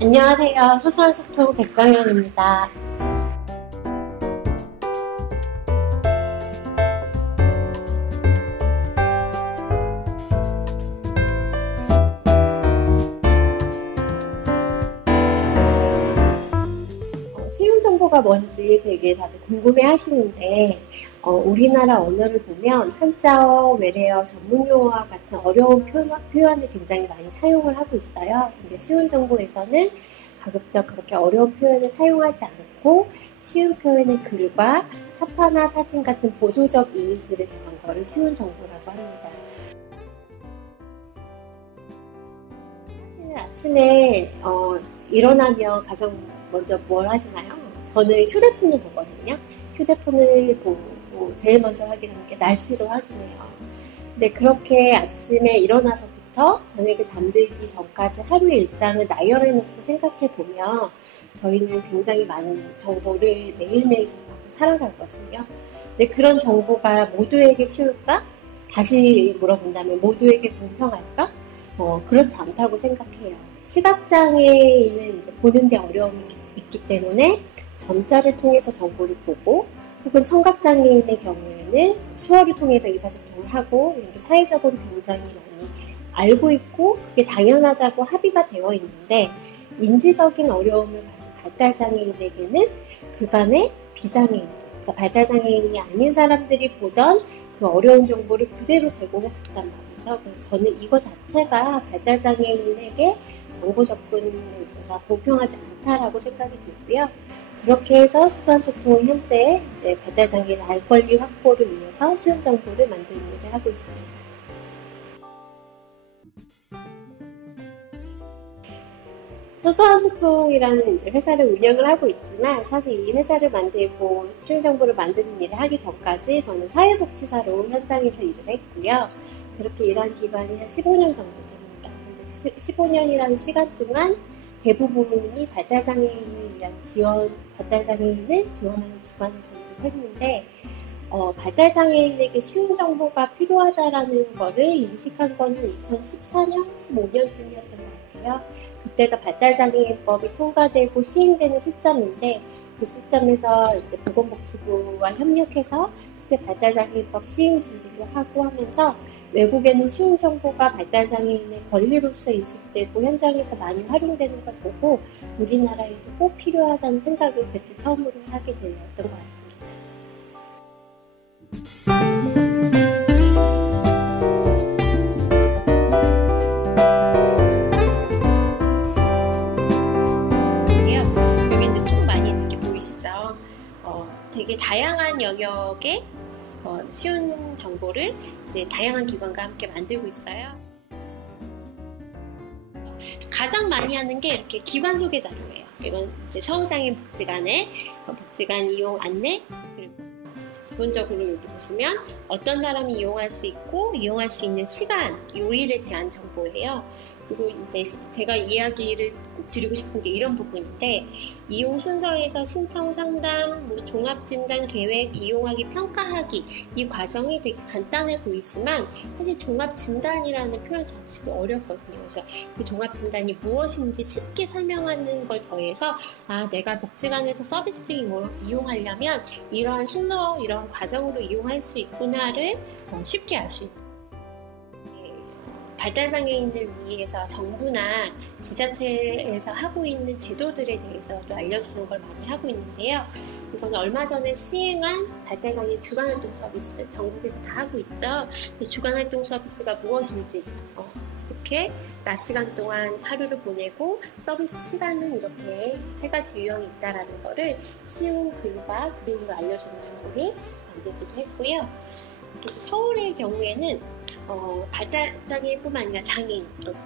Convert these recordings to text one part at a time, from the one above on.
안녕하세요. 소소한 소통 백정현입니다. 쉬운 정보가 뭔지 되게 다들 궁금해 하시는데 우리나라 언어를 보면 한자어, 외래어, 전문용어와 같은 어려운 표현을 굉장히 많이 사용을 하고 있어요. 근데 쉬운 정보에서는 가급적 그렇게 어려운 표현을 사용하지 않고 쉬운 표현의 글과 사파나 사진 같은 보조적 이미지를 담은 것을 쉬운 정보라고 합니다. 사실 아침에 일어나면 가장 먼저 뭘 하시나요? 저는 휴대폰을 보거든요. 휴대폰을 보고 제일 먼저 확인하는 게 날씨를 확인해요. 근데 그렇게 아침에 일어나서부터 저녁에 잠들기 전까지 하루의 일상을 나열해놓고 생각해보면 저희는 굉장히 많은 정보를 매일매일 접하고 살아가거든요. 근데 그런 정보가 모두에게 쉬울까? 다시 물어본다면 모두에게 공평할까? 그렇지 않다고 생각해요. 시각장애인은 이제 보는데 어려움이 있기 때문에 점자를 통해서 정보를 보고 혹은 청각장애인의 경우에는 수어를 통해서 의사소통을 하고 이렇게 사회적으로 굉장히 많이 알고 있고 그게 당연하다고 합의가 되어 있는데 인지적인 어려움을 가진 발달장애인에게는 그간의 비장애인들, 그러니까 발달장애인이 아닌 사람들이 보던 그 어려운 정보를 그대로 제공했었단 말이죠. 그래서 저는 이거 자체가 발달장애인에게 정보 접근에 있어서 공평하지 않다라고 생각이 들고요. 그렇게 해서 소소한소통은 현재 이제 발달장애인 알 권리 확보를 위해서 쉬운 정보를 만드는 일을 하고 있습니다. 소소한소통이라는 이제 회사를 운영을 하고 있지만 사실 이 회사를 만들고 쉬운 정보를 만드는 일을 하기 전까지 저는 사회복지사로 현장에서 일을 했고요. 그렇게 일한 기간이 한 15년 정도 됩니다. 근데 15년이라는 시간 동안 대부분이 발달장애인을 위한 발달장애인을 지원하는 기관에서 일을 했는데 발달장애인에게 쉬운 정보가 필요하다라는 거를 인식한 거는 2014년, 15년쯤이었던 것 같아요. 그때가 발달장애인법이 통과되고 시행되는 시점인데 그 시점에서 이제 보건복지부와 협력해서 시대 발달장애인법 시행 준비를 하고 하면서 외국에는 쉬운 정보가 발달장애인의 권리로서 인식되고 현장에서 많이 활용되는 걸 보고 우리나라에도 꼭 필요하다는 생각을 그때 처음으로 하게 되었던 것 같습니다. 여기 이제 총 많이 있는 게 보이시죠? 되게 다양한 영역의 쉬운 정보를 이제 다양한 기관과 함께 만들고 있어요. 가장 많이 하는 게 이렇게 기관 소개 자료예요. 이건 이제 서울장애인 복지관의 복지관 이용 안내, 그리고 기본적으로 여기 보시면 어떤 사람이 이용할 수 있고 이용할 수 있는 시간, 요일에 대한 정보예요. 그리고 이제 제가 이야기를 꼭 드리고 싶은 게 이런 부분인데 이용 순서에서 신청 상담, 종합진단 계획, 이용하기 평가하기 이 과정이 되게 간단해 보이지만 사실 종합진단이라는 표현 자체가 어렵거든요. 그래서 그 종합진단이 무엇인지 쉽게 설명하는 걸 더해서 내가 복지관에서 서비스를 이용하려면 이러한 순서, 이러한 과정으로 이용할 수 있구나를 쉽게 알 수 있는 발달장애인을 위해서 정부나 지자체에서 하고 있는 제도들에 대해서도 알려주는 걸 많이 하고 있는데요. 이건 얼마 전에 시행한 발달장애인 주간활동 서비스, 전국에서 다 하고 있죠. 주간활동 서비스가 무엇인지 이렇게 낮 시간 동안 하루를 보내고 서비스 시간은 이렇게 3가지 유형이 있다라는 거를 쉬운 글과 그림으로 알려주는 정보를 만들기도 했고요. 그리고 서울의 경우에는 발달장애인뿐만 아니라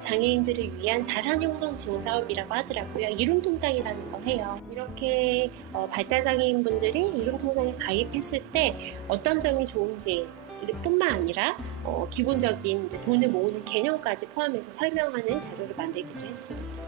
장애인들을 위한 자산형성 지원 사업이라고 하더라고요. 이룸통장이라는 걸 해요. 이렇게 발달장애인분들이 이룸통장에 가입했을 때 어떤 점이 좋은지 뿐만 아니라 기본적인 이제 돈을 모으는 개념까지 포함해서 설명하는 자료를 만들기도 했습니다.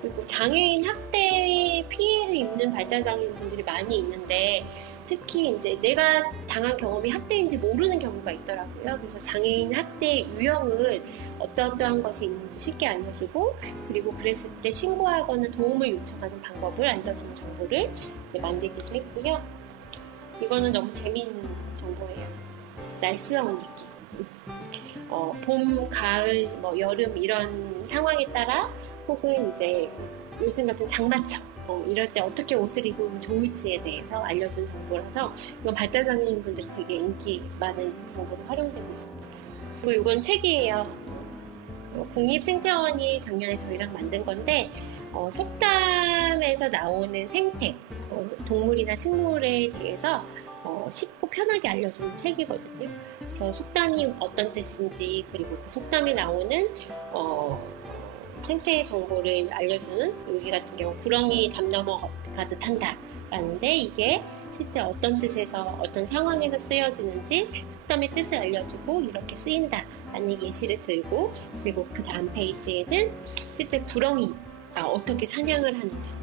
그리고 장애인 학대 피해를 입는 발달장애인분들이 많이 있는데 특히 이제 내가 당한 경험이 학대인지 모르는 경우가 있더라고요. 그래서 장애인 학대 유형을 어떠한 것이 있는지 쉽게 알려주고, 그리고 그랬을 때 신고하거나 도움을 요청하는 방법을 알려주는 정보를 이제 만들기도 했고요. 이거는 너무 재미있는 정보예요. 날씨와 느낌. 봄, 가을, 뭐 여름 이런 상황에 따라, 혹은 이제 요즘 같은 장마철 이럴 때 어떻게 옷을 입으면 좋을지에 대해서 알려준 정보라서 이건 발달장애인 분들이 되게 인기 많은 정보로 활용되고 있습니다. 그리고 이건 책이에요. 국립생태원이 작년에 저희랑 만든 건데, 속담에서 나오는 생태, 동물이나 식물에 대해서 쉽고 편하게 알려주는 책이거든요. 그래서 속담이 어떤 뜻인지, 그리고 그 속담에 나오는 생태 정보를 알려주는, 여기 같은 경우 구렁이 담 넘어가듯 한다 라는데, 이게 실제 어떤 뜻에서 어떤 상황에서 쓰여지는지 속담의 뜻을 알려주고 이렇게 쓰인다 라는 예시를 들고, 그리고 그 다음 페이지에는 실제 구렁이가 어떻게 사냥을 하는지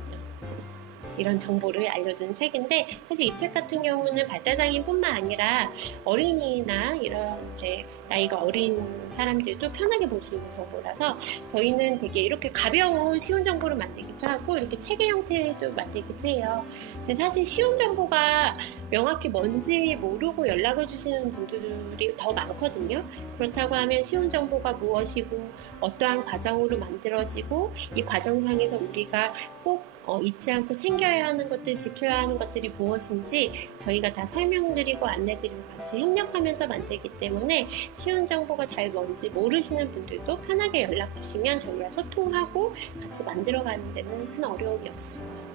이런 정보를 알려주는 책인데, 사실 이 책 같은 경우는 발달장애인뿐만 아니라 어린이나 이런 이제 나이가 어린 사람들도 편하게 볼 수 있는 정보라서 저희는 되게 이렇게 가벼운 쉬운 정보를 만들기도 하고 이렇게 책의 형태도 만들기도 해요. 근데 사실 쉬운 정보가 명확히 뭔지 모르고 연락을 주시는 분들이 더 많거든요. 그렇다고 하면 쉬운 정보가 무엇이고 어떠한 과정으로 만들어지고 이 과정상에서 우리가 꼭 잊지 않고 챙겨야 하는 것들, 지켜야 하는 것들이 무엇인지 저희가 다 설명드리고 안내드리고 같이 협력하면서 만들기 때문에 쉬운 정보가 잘 뭔지 모르시는 분들도 편하게 연락 주시면 저희와 소통하고 같이 만들어가는 데는 큰 어려움이 없을 것 같아요.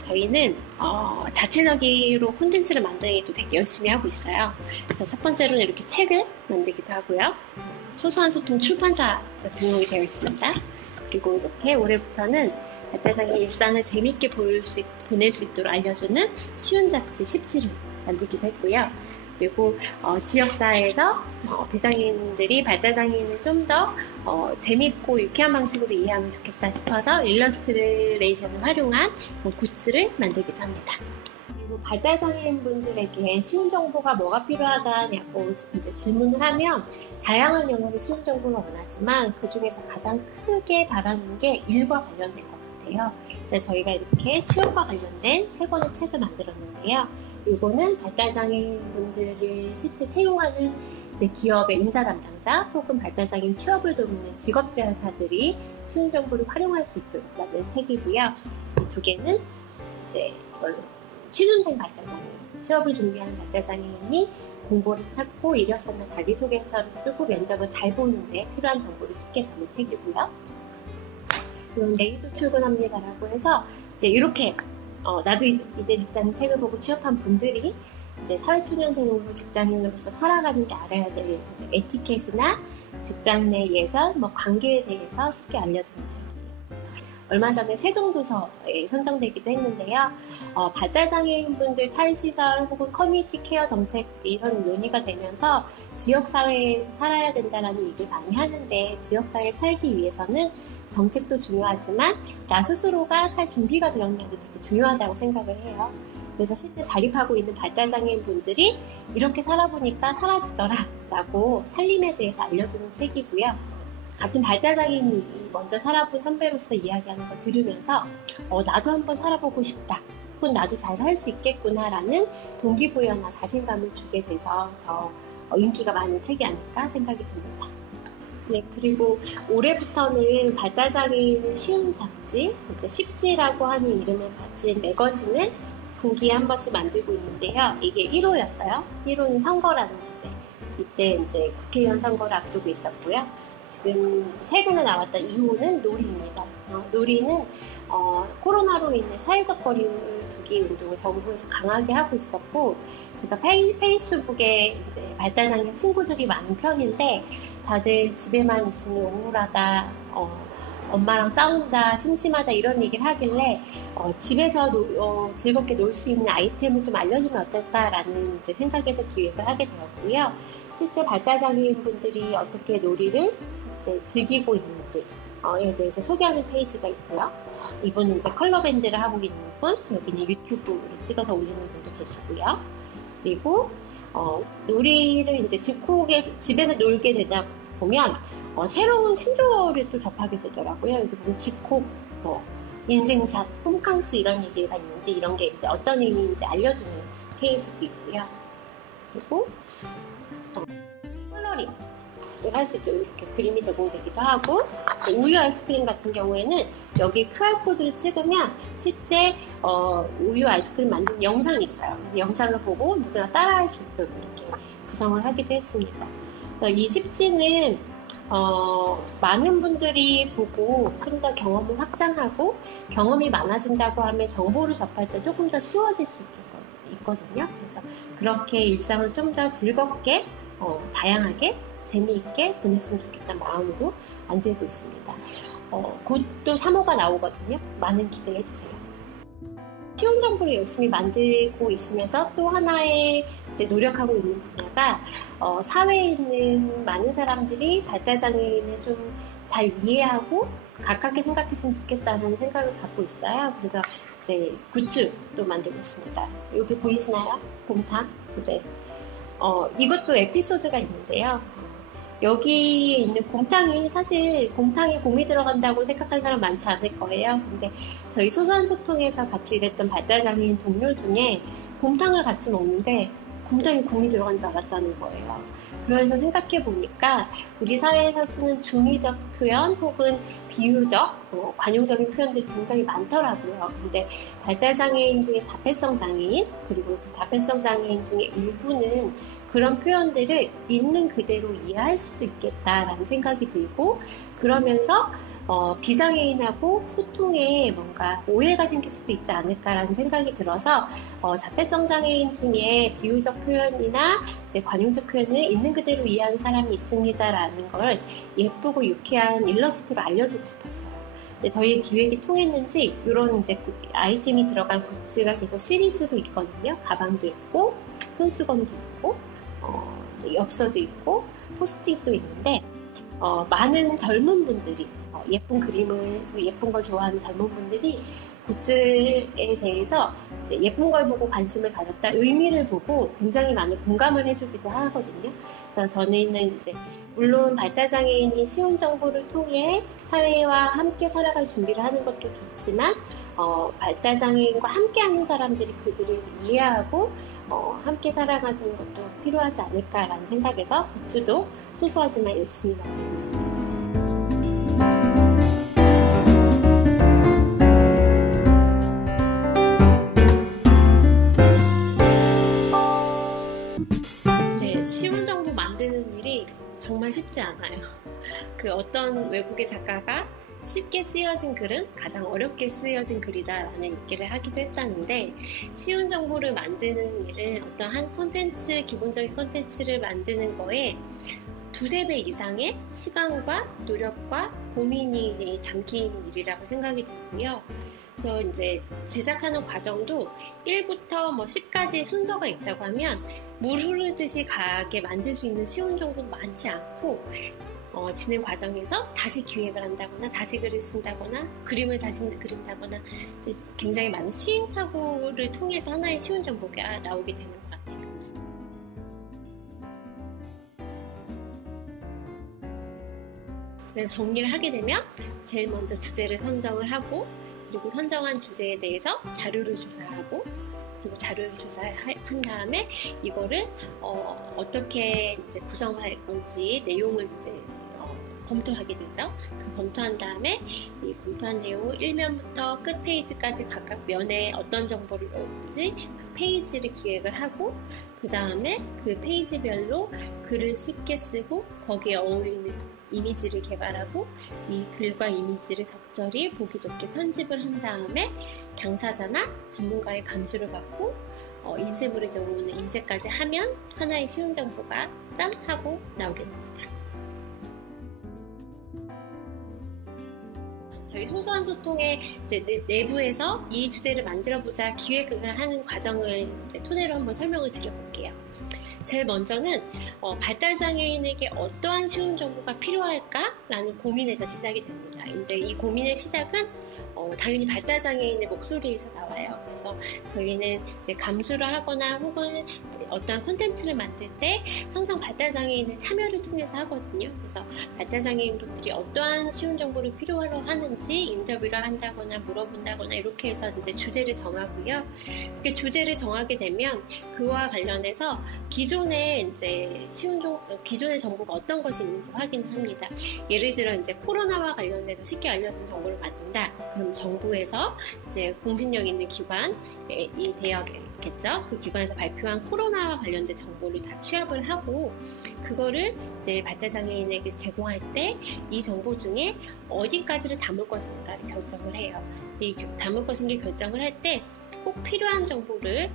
저희는 자체적으로 콘텐츠를 만들기도 되게 열심히 하고 있어요. 그래서 첫 번째로는 이렇게 책을 만들기도 하고요. 소소한 소통 출판사 등록이 되어 있습니다. 그리고 이렇게 올해부터는 발달장애 일상을 재밌게 보낼 수 있도록 알려주는 쉬운 잡지 17을 만들기도 했고요. 그리고 지역사회에서 비장애인들이 발달장애인을 좀 더 재밌고 유쾌한 방식으로 이해하면 좋겠다 싶어서 일러스트레이션을 활용한 굿즈를 만들기도 합니다. 그리고 발달장애인 분들에게 쉬운 정보가 뭐가 필요하다냐고 이제 질문을 하면 다양한 영역의 쉬운 정보를 원하지만 그 중에서 가장 크게 바라는 게 일과 관련된 것 같아요. 그래서 저희가 이렇게 취업과 관련된 3권의 책을 만들었는데요. 이거는 발달장애인 분들을 실제 채용하는 이제 기업의 인사 담당자 혹은 발달장애인 취업을 돕는 직업재활사들이 쉬운 정보를 활용할 수 있도록 만든 책이고요. 이 2개는 이제 취준생 발달장애인, 취업을 준비하는 발달장애인이 공고를 찾고 이력서나 자기소개서를 쓰고 면접을 잘 보는데 필요한 정보를 쉽게 담은 책이고요. 내일도 출근합니다라고 해서 이제 이렇게 나도 이제 직장인 책을 보고 취업한 분들이 이제 사회초년생으로 직장인으로서 살아가는 게 알아야 될 이제 에티켓이나 직장 내 예절, 관계에 대해서 쉽게 알려주는 책이에요. 얼마 전에 세종도서에 선정되기도 했는데요. 발달장애인분들 탈시설 혹은 커뮤니티 케어 정책 이런 논의가 되면서 지역사회에서 살아야 된다는 얘기를 많이 하는데 지역사회에 살기 위해서는 정책도 중요하지만 나 스스로가 살 준비가 되었냐도 되게 중요하다고 생각을 해요. 그래서 실제 자립하고 있는 발달장애인 분들이 이렇게 살아보니까 사라지더라 라고 살림에 대해서 알려주는 책이고요. 같은 발달장애인이 먼저 살아본 선배로서 이야기하는 걸 들으면서 나도 한번 살아보고 싶다 혹은 나도 잘 살 수 있겠구나 라는 동기부여나 자신감을 주게 돼서 더 인기가 많은 책이 아닐까 생각이 듭니다. 네, 그리고 올해부터는 발달장애인은 쉬운 잡지, 쉽지라고 하는 이름을 가진 매거진을 분기에 한 번씩 만들고 있는데요. 이게 1호였어요. 1호는 선거라는 주제. 이때 이제 국회의원 선거를 앞두고 있었고요. 지금 최근에 나왔던 2호는 놀이입니다. 놀이는 코로나로 인해 사회적 거리를 두기 운동을 정부에서 강하게 하고 있었고, 제가 페이스북에 이제 발달장애인 친구들이 많은 편인데 다들 집에만 있으면 우울하다, 엄마랑 싸운다, 심심하다 이런 얘기를 하길래 집에서 즐겁게 놀 수 있는 아이템을 좀 알려주면 어떨까라는 이제 생각에서 기획을 하게 되었고요. 실제 발달장애인 분들이 어떻게 놀이를 이제 즐기고 있는지에 대해서 소개하는 페이지가 있고요. 이분은 이제 컬러 밴드를 하고 있는 분, 여기는 유튜브로 찍어서 올리는 분도 계시고요. 그리고 놀이를 이제 집에서 놀게 되다 보면 새로운 신조어를 또 접하게 되더라고요. 여기 보면 집콕, 인생샷, 홈캉스 이런 얘기가 있는데 이런 게 이제 어떤 의미인지 알려주는 페이지도 있고요. 그리고 컬러링 할 수도 이렇게 그림이 제공되기도 하고, 우유 아이스크림 같은 경우에는 여기 QR코드를 찍으면 실제 우유 아이스크림 만드는 영상이 있어요. 영상을 보고 누구나 따라할 수 있도록 이렇게 구성을 하기도 했습니다. 이 십지는 많은 분들이 보고 좀 더 경험을 확장하고, 경험이 많아진다고 하면 정보를 접할 때 조금 더 쉬워질 수 있거든요. 그래서 그렇게 일상을 좀 더 즐겁게, 다양하게, 재미있게 보냈으면 좋겠다는 마음으로 만들고 있습니다. 곧 또 3호가 나오거든요. 많은 기대해주세요. 쉬운 정보를 열심히 만들고 있으면서 또 하나의 이제 노력하고 있는 분야가 사회에 있는 많은 사람들이 발달장애인을 좀 잘 이해하고 가깝게 생각했으면 좋겠다는 생각을 갖고 있어요. 그래서 이제 굿즈도 만들고 있습니다. 여기 보이시나요? 곰탕? 네. 이것도 에피소드가 있는데요. 여기 있는 곰탕이 사실 곰탕에 곰이 들어간다고 생각하는 사람 많지 않을 거예요. 근데 저희 소소한소통에서 같이 일했던 발달장애인 동료 중에 곰탕을 같이 먹는데 곰탕에 곰이 들어간 줄 알았다는 거예요. 그래서 생각해 보니까 우리 사회에서 쓰는 중의적 표현 혹은 비유적, 관용적인 표현들이 굉장히 많더라고요. 근데 발달장애인 중에 자폐성 장애인, 그리고 그 자폐성 장애인 중에 일부는 그런 표현들을 있는 그대로 이해할 수도 있겠다라는 생각이 들고, 그러면서 비장애인하고 소통에 뭔가 오해가 생길 수도 있지 않을까라는 생각이 들어서 자폐성 장애인 중에 비유적 표현이나 이제 관용적 표현을 있는 그대로 이해하는 사람이 있습니다라는 걸 예쁘고 유쾌한 일러스트로 알려주고 싶었어요. 저희 기획이 통했는지 이런 이제 아이템이 들어간 굿즈가 계속 시리즈로 있거든요. 가방도 있고 손수건도 있고 이제 엽서도 있고 포스트잇도 있는데 많은 젊은 분들이 예쁜 그림을, 예쁜 걸 좋아하는 젊은 분들이 굿즈에 대해서 이제 예쁜 걸 보고 관심을 가졌다, 의미를 보고 굉장히 많은 공감을 해주기도 하거든요. 그래서 저는 이제 물론 발달장애인이 쉬운 정보를 통해 사회와 함께 살아갈 준비를 하는 것도 좋지만 발달장애인과 함께하는 사람들이 그들을 이해하고 함께 살아가는 것도 필요하지 않을까라는 생각에서 굿즈도 소소하지만 열심히 만들고 있습니다. 네, 쉬운 정보 만드는 일이 정말 쉽지 않아요. 그 어떤 외국의 작가가 쉽게 쓰여진 글은 가장 어렵게 쓰여진 글이다라는 얘기를 하기도 했다는데, 쉬운 정보를 만드는 일은 어떤 한 콘텐츠, 기본적인 콘텐츠를 만드는 거에 2~3배 이상의 시간과 노력과 고민이 담긴 일이라고 생각이 들고요. 그래서 이제 제작하는 과정도 1부터 10까지 순서가 있다고 하면 물 흐르듯이 가게 만들 수 있는 쉬운 정보는 많지 않고, 진행 과정에서 다시 기획을 한다거나 다시 글을 쓴다거나 그림을 다시 그린다거나 이제 굉장히 많은 시행착오를 통해서 하나의 쉬운 정보가 나오게 되는 것 같아요. 그래서 정리를 하게 되면 제일 먼저 주제를 선정을 하고, 그리고 선정한 주제에 대해서 자료를 조사하고, 그리고 자료를 조사한 다음에 이거를 어떻게 이제 구성을 할 건지 내용을 이제 검토하게 되죠. 그 검토한 다음에 이 검토한 내용을 1면부터 끝 페이지까지 각각 면에 어떤 정보를 넣을지 그 페이지를 기획을 하고, 그 다음에 그 페이지별로 글을 쉽게 쓰고 거기에 어울리는 이미지를 개발하고, 이 글과 이미지를 적절히 보기 좋게 편집을 한 다음에 당사자나 전문가의 감수를 받고 인쇄물의 경우는 인쇄까지 하면 하나의 쉬운 정보가 짠! 하고 나오게 됩니다. 저희 소소한 소통의 이제 내부에서 이 주제를 만들어보자 기획을 하는 과정을 이제 토대로 한번 설명을 드려볼게요. 제일 먼저는 발달장애인에게 어떠한 쉬운 정보가 필요할까라는 고민에서 시작이 됩니다. 근데 이 고민의 시작은 당연히 발달장애인의 목소리에서 나와요. 그래서 저희는 이제 감수를 하거나 혹은 어떠한 콘텐츠를 만들 때 항상 발달장애인의 참여를 통해서 하거든요. 그래서 발달장애인분들이 어떠한 쉬운 정보를 필요로 하는지 인터뷰를 한다거나 물어본다거나 이렇게 해서 이제 주제를 정하고요. 이렇게 주제를 정하게 되면 그와 관련해서 기존의 정보가 어떤 것이 있는지 확인을 합니다. 예를 들어 이제 코로나와 관련해서 쉽게 알려진 정보를 만든다. 그럼 정부에서 이제 공신력 있는 기관이 되어야겠죠. 그 기관에서 발표한 코로나와 관련된 정보를 다 취합을 하고 그거를 이제 발달장애인에게 제공할 때 이 정보 중에 어디까지를 담을 것인가를 결정을 해요. 이 담을 것인지 결정을 할 때 꼭 필요한 정보를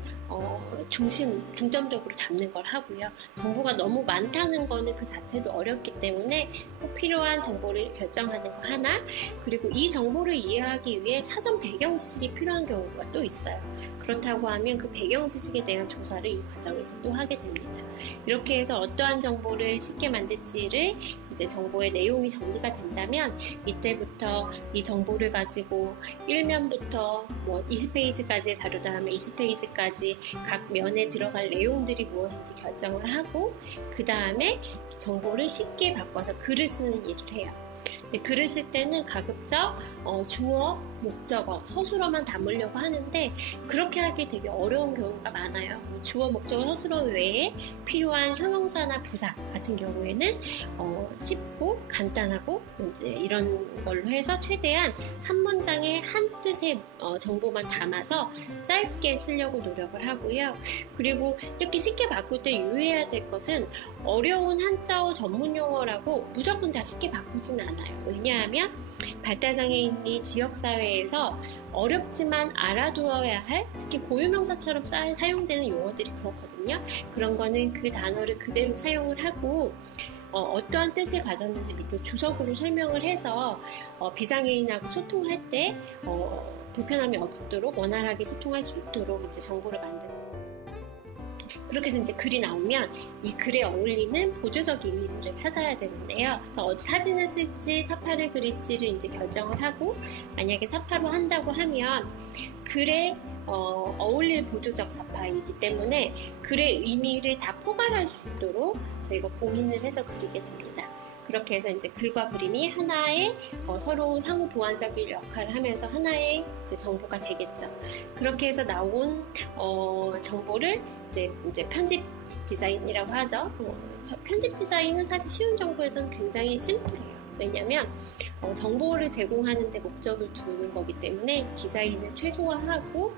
중점적으로 담는 걸 하고요. 정보가 너무 많다는 거는 그 자체도 어렵기 때문에 꼭 필요한 정보를 결정하는 거 하나, 그리고 이 정보를 이해하기 위해 사전 배경 지식이 필요한 경우가 또 있어요. 그렇다고 하면 그 배경 지식에 대한 조사를 이 과정에서 또 하게 됩니다. 이렇게 해서 어떠한 정보를 쉽게 만들지를 이제 정보의 내용이 정리가 된다면 이때부터 이 정보를 가지고 1면부터 20페이지까지의 자료다 하면 20페이지까지 각 면에 들어갈 내용들이 무엇인지 결정을 하고 그 다음에 정보를 쉽게 바꿔서 글을 쓰는 일을 해요. 근데 글을 쓸 때는 가급적 주어, 목적어, 서술어만 담으려고 하는데 그렇게 하기 되게 어려운 경우가 많아요. 주어, 목적어, 서술어 외에 필요한 형용사나 부사 같은 경우에는 쉽고 간단하고 이제 이런 걸로 해서 최대한 한 문장에 한 뜻의 정보만 담아서 짧게 쓰려고 노력을 하고요. 그리고 이렇게 쉽게 바꿀 때 유의해야 될 것은 어려운 한자어 전문 용어라고 무조건 다 쉽게 바꾸진 않아요. 왜냐하면 발달장애인이 지역사회에서 어렵지만 알아두어야 할, 특히 고유명사처럼 사용되는 용어들이 그렇거든요. 그런 거는 그 단어를 그대로 사용을 하고 어떠한 뜻을 가졌는지 밑에 주석으로 설명을 해서 비장애인하고 소통할 때 불편함이 없도록 원활하게 소통할 수 있도록 이제 정보를 만드는 거예요. 그렇게 해서 이제 글이 나오면 이 글에 어울리는 보조적 이미지를 찾아야 되는데요. 그래서 사진을 쓸지 사파를 그릴지를 이제 결정을 하고 만약에 사파로 한다고 하면 글에 어울릴 보조적 사파이기 때문에 글의 의미를 다 포괄할 수 있도록 저희가 고민을 해서 그리게 됩니다. 그렇게 해서 이제 글과 그림이 하나의 서로 상호 보완적인 역할을 하면서 하나의 이제 정보가 되겠죠. 그렇게 해서 나온 정보를 이제 편집 디자인이라고 하죠. 편집 디자인은 사실 쉬운 정보에서는 굉장히 심플해요. 왜냐하면 정보를 제공하는 데 목적을 두는 거기 때문에 디자인을 최소화하고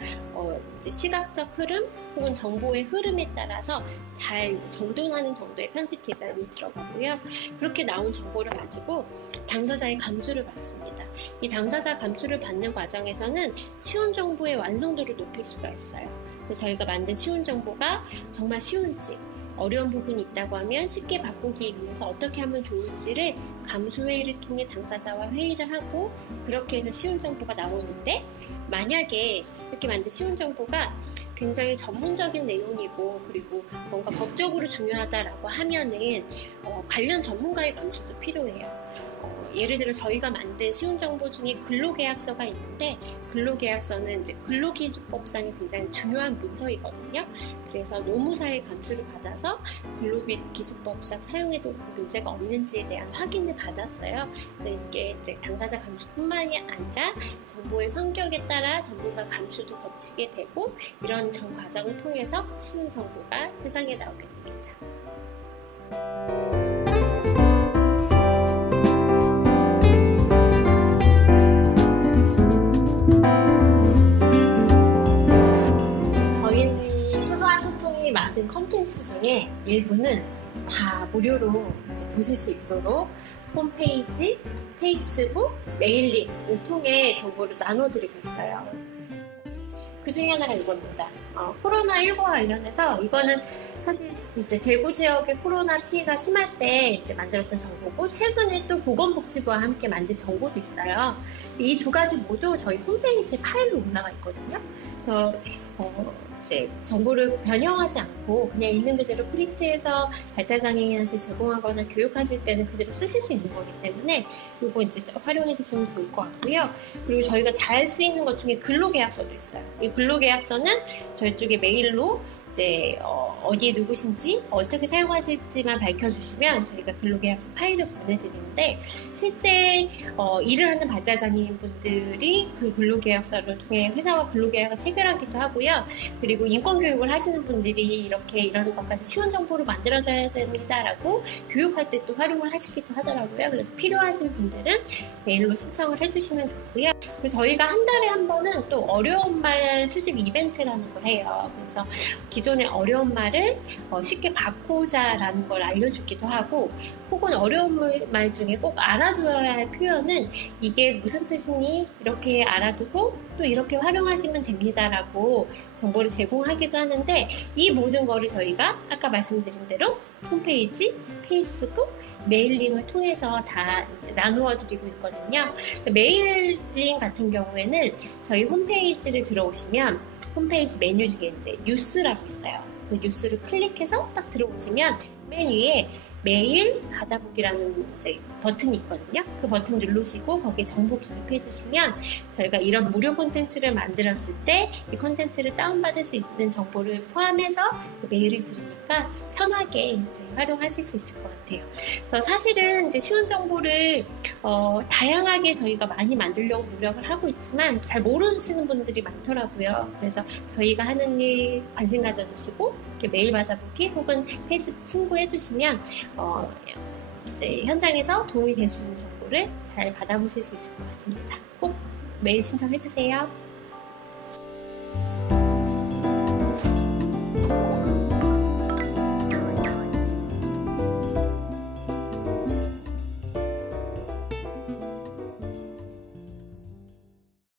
이제 시각적 흐름 혹은 정보의 흐름에 따라서 잘 이제 정돈하는 정도의 편집 디자인이 들어가고요. 그렇게 나온 정보를 가지고 당사자의 감수를 받습니다. 이 당사자 감수를 받는 과정에서는 쉬운 정보의 완성도를 높일 수가 있어요. 그래서 저희가 만든 쉬운 정보가 정말 쉬운지 어려운 부분이 있다고 하면 쉽게 바꾸기 위해서 어떻게 하면 좋을지를 감수회의를 통해 당사자와 회의를 하고 그렇게 해서 쉬운 정보가 나오는데 만약에 이렇게 만든 쉬운 정보가 굉장히 전문적인 내용이고 그리고 뭔가 법적으로 중요하다라고 하면은 관련 전문가의 감수도 필요해요. 예를 들어 저희가 만든 쉬운 정보 중에 근로계약서가 있는데 근로계약서는 이제 근로기준법상이 굉장히 중요한 문서이거든요. 그래서 노무사의 감수를 받아서 근로기준법상 사용해도 문제가 없는지에 대한 확인을 받았어요. 그래서 이게 이제 당사자 감수뿐만이 아니라 정보의 성격에 따라 전문가 감수도 거치게 되고 이런 전 과정을 통해서 쉬운 정보가 세상에 나오게 됩니다. 만든 컨텐츠 중에 일부는 다 무료로 이제 보실 수 있도록 홈페이지, 페이스북, 메일링을 통해 정보를 나눠드리고 있어요. 그 중에 하나가 이겁니다. 코로나19와 관련해서 이거는 사실 이제 대구 지역의 코로나 피해가 심할 때 이제 만들었던 정보고 최근에 또 보건복지부와 함께 만든 정보도 있어요. 이 두 가지 모두 저희 홈페이지 파일로 올라가 있거든요. 그래서 이제 정보를 변형하지 않고 그냥 있는 그대로 프린트해서 발달장애인한테 제공하거나 교육하실 때는 그대로 쓰실 수 있는 거기 때문에 이거 이제 활용해 주시면 좋을 것 같고요. 그리고 저희가 잘 쓰이는 것 중에 근로계약서도 있어요. 이 근로계약서는 저희 쪽에 메일로 이제 어디에 누구신지 어떻게 사용하실지만 밝혀주시면 저희가 근로계약서 파일을 보내드리는데, 실제 일을 하는 발달장애인 분들이 그 근로계약서를 통해 회사와 근로계약을 체결하기도 하고요. 그리고 인권교육을 하시는 분들이 이렇게 이런 것까지 시원 정보로 만들어져야 됩니다라고 교육할 때 또 활용을 하시기도 하더라고요. 그래서 필요하신 분들은 메일로 신청을 해주시면 좋고요. 그리고 저희가 한 달에 한 번은 또 어려운 말 수집 이벤트라는 걸 해요. 그래서 기존의 어려운 말을 쉽게 바꾸자라는 걸 알려주기도 하고, 혹은 어려운 말 중에 꼭 알아둬야 할 표현은 이게 무슨 뜻이니 이렇게 알아두고 또 이렇게 활용하시면 됩니다라고 정보를 제공하기도 하는데, 이 모든 거를 저희가 아까 말씀드린 대로 홈페이지, 페이스북, 메일링을 통해서 다 이제 나누어 드리고 있거든요. 메일링 같은 경우에는 저희 홈페이지를 들어오시면 홈페이지 메뉴 중에 이제 뉴스라고 있어요. 그 뉴스를 클릭해서 딱 들어오시면 맨 위에 메일 받아보기라는 이제 버튼이 있거든요. 그 버튼 누르시고 거기에 정보 기입해 주시면 저희가 이런 무료 콘텐츠를 만들었을 때 이 콘텐츠를 다운받을 수 있는 정보를 포함해서 그 메일을 드리니까 편하게 이제 활용하실 수 있을 것 같아요. 그래서 사실은 이제 쉬운 정보를 다양하게 저희가 많이 만들려고 노력을 하고 있지만 잘 모르시는 분들이 많더라고요. 그래서 저희가 하는 일 관심 가져주시고 이렇게 메일 받아보기 혹은 페이스북 친구해 주시면 이제 현장에서 도움이 될 수 있는 정보를 잘 받아보실 수 있을 것 같습니다. 꼭 메일 신청해 주세요.